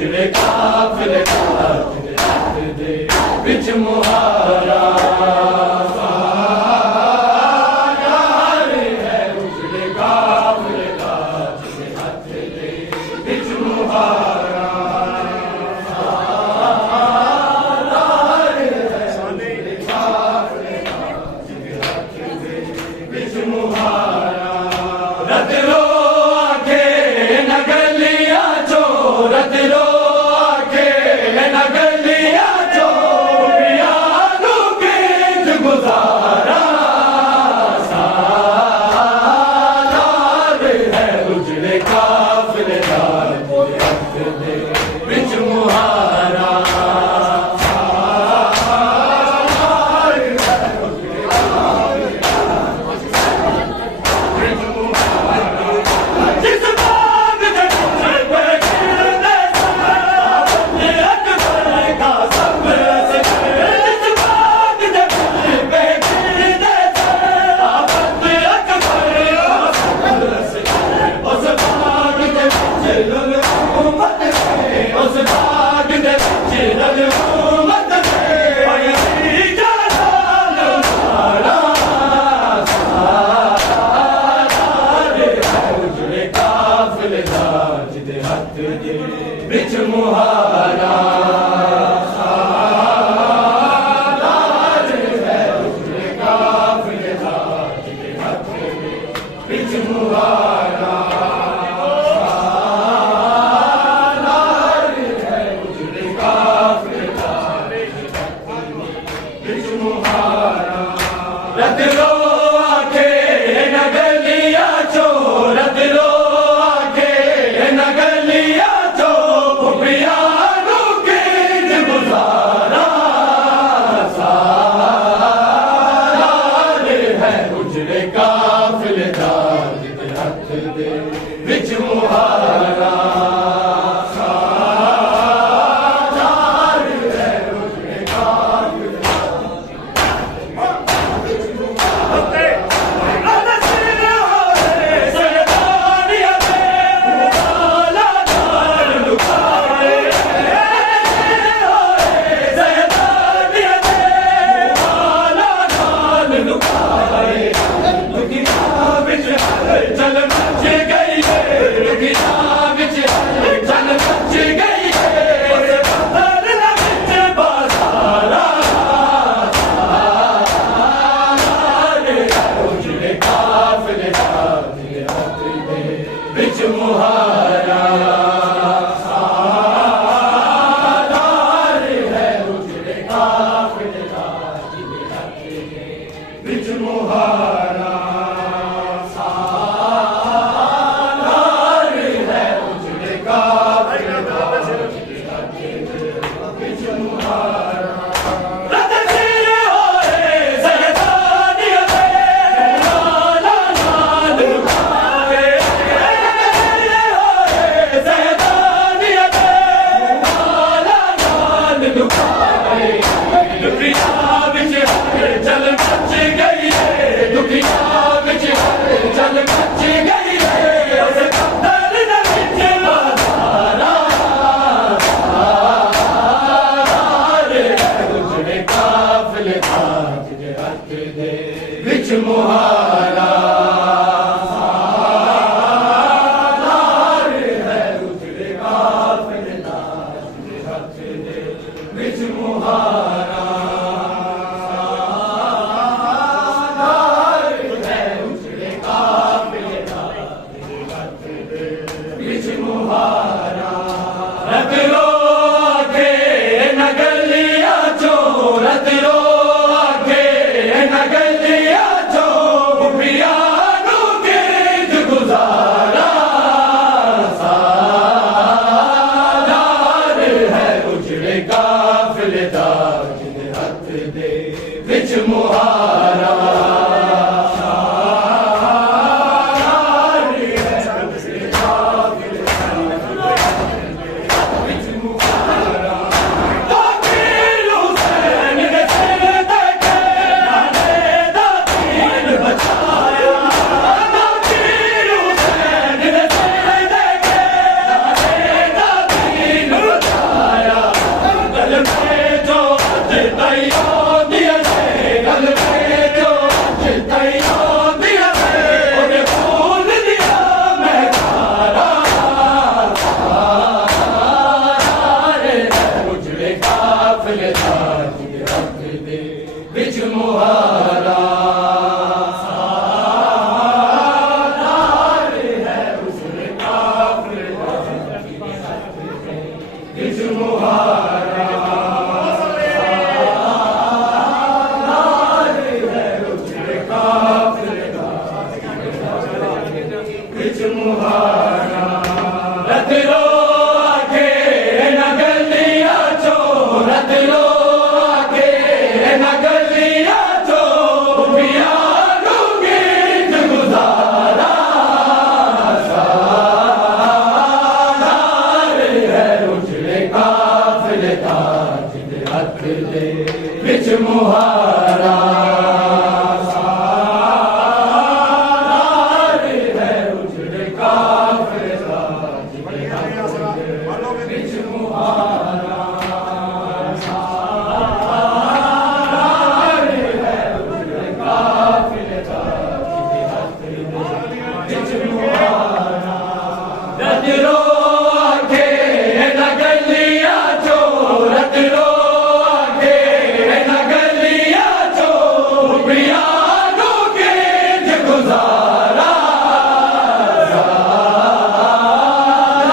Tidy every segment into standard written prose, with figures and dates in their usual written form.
उजड़े काफिले का हाथ दे बिच मुहारा यार है उजड़े काफिले का हाथ दे बिच मुहारा रत रो आखे न गलिया चो रत रो आखे न गलिया चो पियानो केंज गुजारा सालार है उजड़े काफिले का हाथ दे बिच मुहारा बिच मुहारा है उजड़े काफिले का बिच मुहारा है उजड़े काफिले का बिच मुहारा रत रो आखे न गलिया चो रत रो आखे न गलिया पियानो केंज गुजारा सालार है उजड़े काफिले का हाथ दे बिच मुहारा सालार है उजड़े काफिले चल मच गई दुखिया बिच चल मच गई बाजारा उजड़े काफिले का हाथ दे बिच मुहारा है उजड़े काफिले का हाथ दे बिच मुहारा चल मच गई दुखिया बिच चल मच गई उजड़े काफिले का हाथ दे बिच मुहारा है उजड़े काफिले का हाथ दे बिच मुहारा रत रो आखे न गलिया चो रत रो आखे न गलिया चो पियानो केंज गुजारा सालार है उजड़े काफिले का हाथ दे बिच मुहारा Husain बिच मुहारा बिच मुहारा है उजड़े काफिले का बिच मुहारा है उजड़े काफिले का बिच मुहारा रजरो आखे न गलिया चोरत रो बिच मुहारा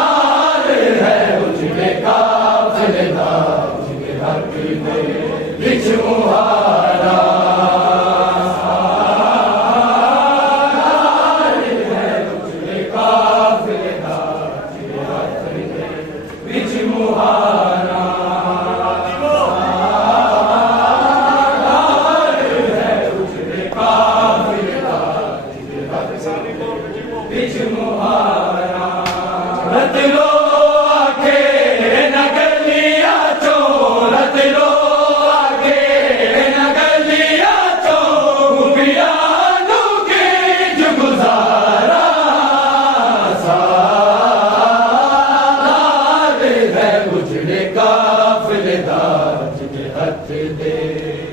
है उजड़े काफिले का बिच मुहारा है उजड़े काफिले का बिच मुहारा रत लो आखे न गलिया चोरत लो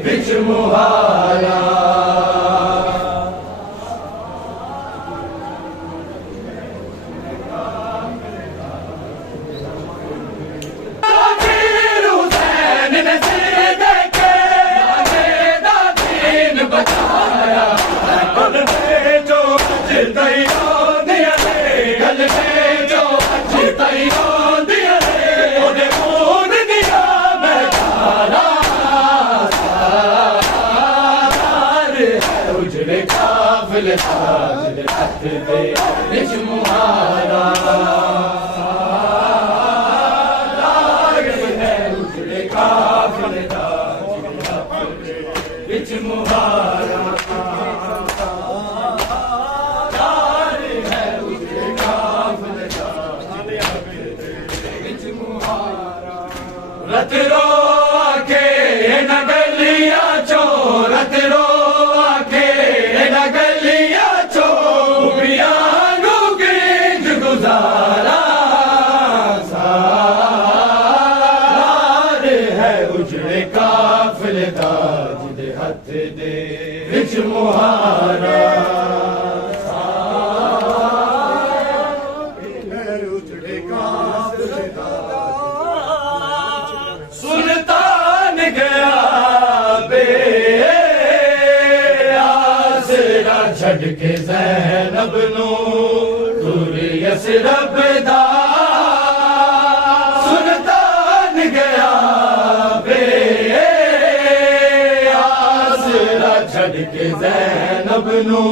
बिच मुहारा हुसैन ने सिर देखे दादीन बचाया गल में जो अजतैयो दिया गल में जो अजतैयो दिया ओदे खून दिया मैं खाना उजड़े काफिले ताज हथ दे बिच मुहारा है उजड़े काफिले ताज बिच मुहारा है उजड़े काफिले ताज बिच मुहारा रत रो आखे न गलिया चोरत रो उजड़े काफिले ताज दे हथ दे बिच मुहारा उजड़े काफिले सुल्तान गया बे आसरा छड़ के ज़ैनब नू दूर यसरब दा सुल्तान गया छड़ के ज़ैनब नू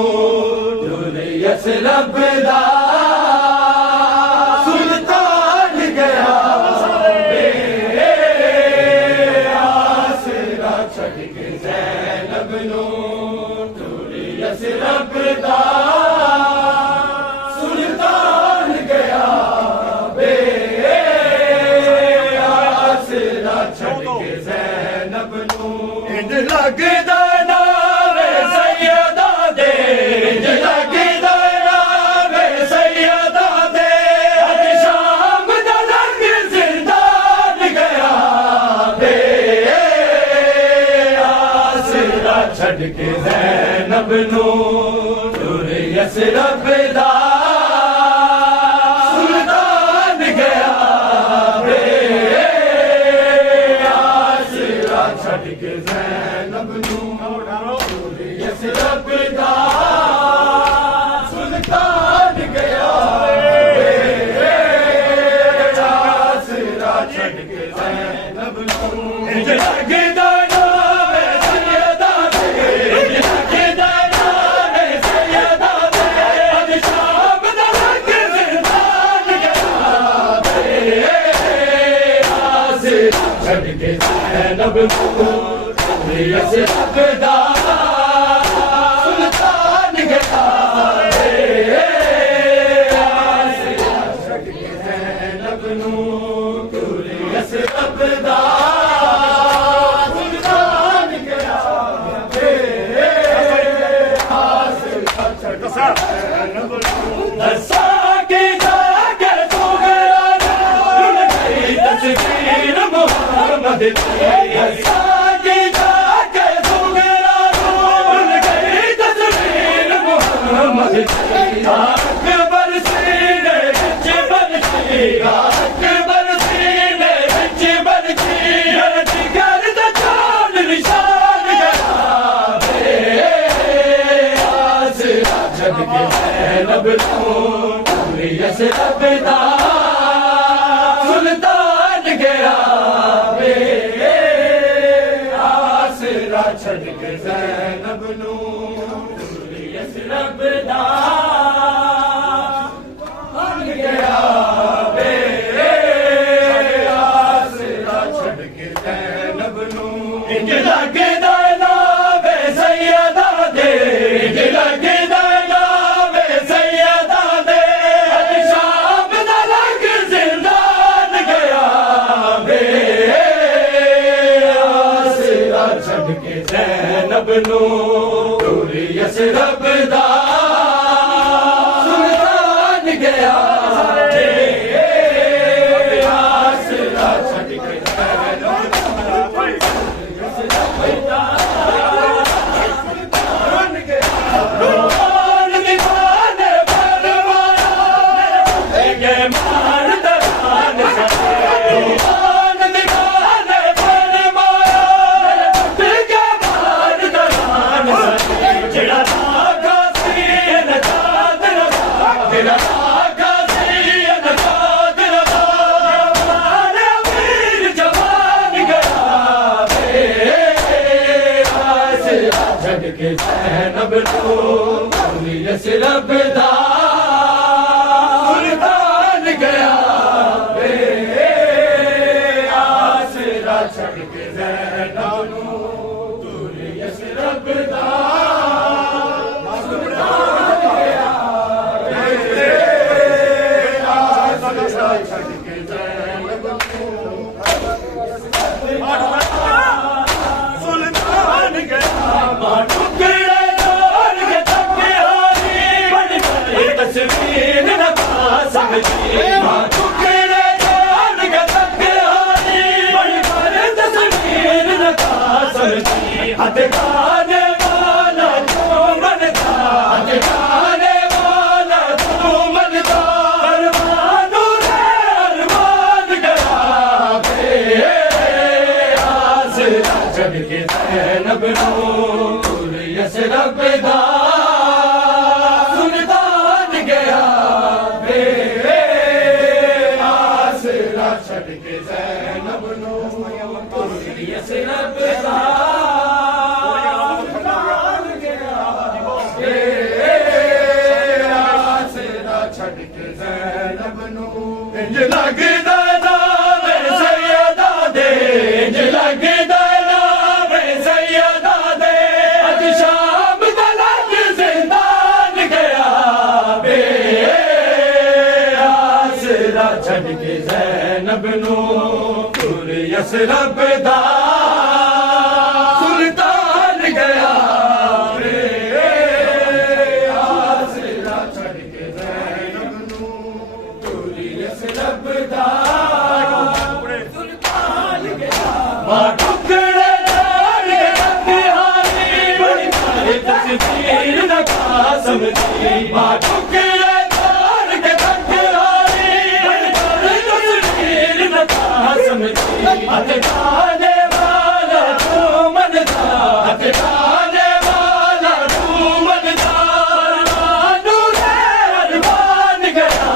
दूर यसरब दा सुल्तान गया आसरा छड़ के ज़ैनब नू दूर यसरब दा सुल्तान गया आसरा छड़ के ज़ैनब नू लगदा छड़ के ज़ैनब नू दूर यसरब दा सुल्तान गया आसरा छड़ के ज़ैनब नू दूर यसरब दा सुल्तान गया आसरा छड़ के ज़ैनब नूं इंज लगदा नावे सैयदा दे इंज लगदा नावे सैयदा दे अज शाम दा लग ज़िंदान गया दे आसिरा छड़ के ज़ैनब नूं यस लगदा सुल्तान गया सुल्तान गया वे आसरा छड़ के ज़ैनब नूं यस रबदा गया वे आसरा छड़ के ज़ैनब नूं इंज लगदा नावे सैयदा दे इंज लगदा ज़ैनब नूं यस रबदा सुल्तान गया आसरा छड़ के ज़ैनब रोमान दीवाने परवाना ये मान दरान रोमान दीवाने परवाना जेड़ा लागा सी नकादर जेड़ा लागा सी नकादर मारे वीर जवान गया आसरा छड़ के ज़ैनब नूं यस रबदा सुल्तान गया आसरा छड़ के ज़ैनब नूं यस रबदा सुल्तान गया टुकड़े तोड़ के तके हारी बड़ी बड़ी तस्वीर न पा समझी टुकड़े तोड़ के तके हारी बड़ी बड़ी तस्वीर न पा समझी हथ गाने वाला तू मनता हथ गाने वाला तू मनता अरमानू रे अरमान गया आसरा छड़ के ज़ैनब नूं यस रबदा सुल्तान गया आसरा छड़ के ज़ैनब नूं यस रबदा सुल्तान गया आसरा छड़ के ज़ैनब नूं इंज लगदा नावे सैयदा दे इंज लगदा छड़ के ज़ैनब नूं यस रबदा सुल्तान गया आसरा छड़ के ज़ैनब नूं यस रबदा सुल्तान गया टुकड़े तोड़ के तके हारी बड़ी बड़ी तस्वीर न पा समझी टुकड़े तोड़ के तके हथ गाने वाला तू मनता हथ गाने वाला तू मनता अरमानू रे अरमान गया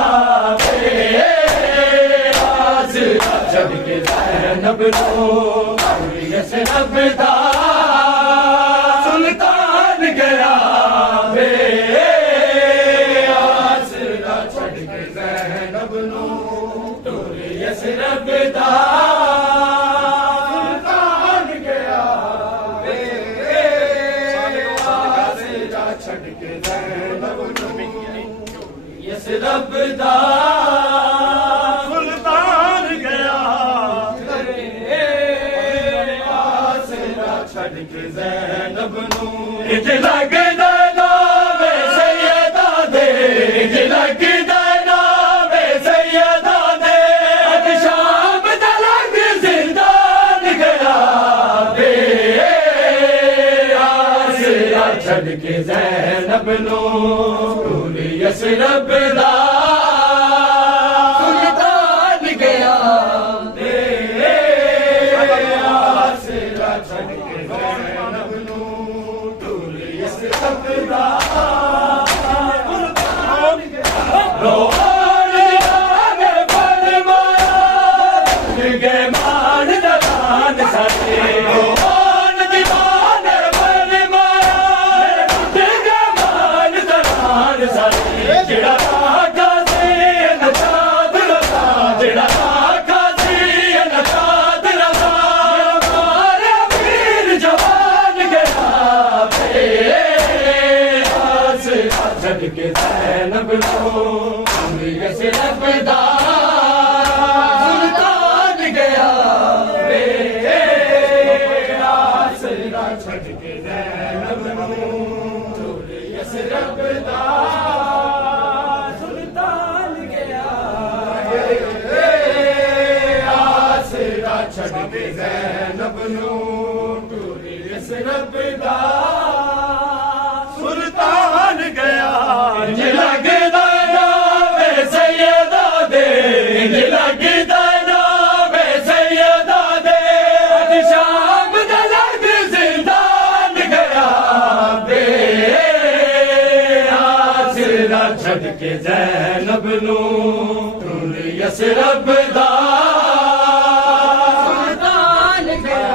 आसरा छड़ के ज़ैनब नूं यसरब दा सुल्तान गया वे आसरा छड़ के ज़ैनब नूं यसरब दा सुल्तान गया वे आसरा छड़ के ज़ैनब नूं यसरब दा ज़ैनब नूं इंज लगदा नावे सैयदा दे इंज लगदा नावे सैयदा दे अज शाम दा लग जिंदान गया बे आसरा छड़ के ज़ैनब नूं यसरब दा सुल्तान गया बे आसरा छड़ के ज़ैनब नूं यसरब दा सुल्तान गया रोहान जाने फरमाया गे मान दलान साथे रोहान दीवाने फरमाया गे मान दलान साथे जेड़ा आका से नचाद रसा जेड़ा आका से नचाद रसा मारे वीर जवान गया बे आसरा छड़ के ज़ैनब नूं यसरब दा सुल्तान गया बे आसरा छड़ के ज़ैनब नूं यसरब दा सुल्तान गया आसरा छड़ के ज़ैनब नूं यसरब दा सुल्तान गया इंज लगदा नावे सैयदा दे इंज लगदा नावे सैयदा दे अज शाम दा लग जिंदान गया बे आसरा छड़ के ज़ैनब नूं यसरब दा सुल्तान गया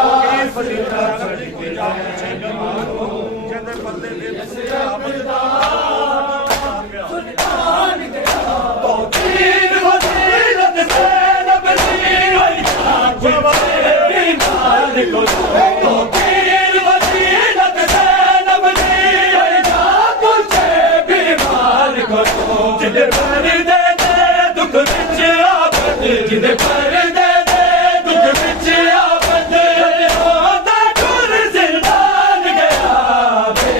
आसरा छड़ के ज़ैनब नूं यसरब दा सुल्तान गया तो तीन वज़ीरत ज़ैनब दी वही बीमार को तो तीन वज़ीरत ज़ैनब दी वही बीमार को जिदे पर दे दुख विच आफत जिदे पर दे दुख विच आफत होदा गुर जिंदान गया बे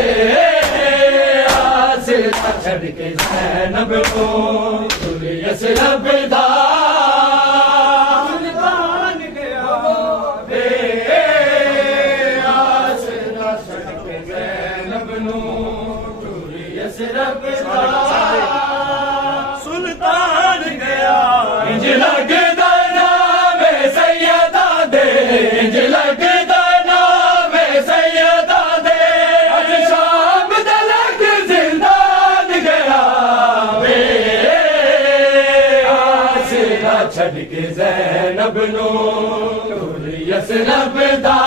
आसरा छड़ के ज़ैनब नूं यसरब दा सुल्तान गया बे आसरा छड़ के ज़ैनब नूं यसरब दा सुल्तान गया इंज लगदा नावे सैयदा दे इंज लगदा नावे सैयदा दे अज शाम दा लग जिंदान गया बे आसरा छड़ के ज़ैनब नूं यसरब दा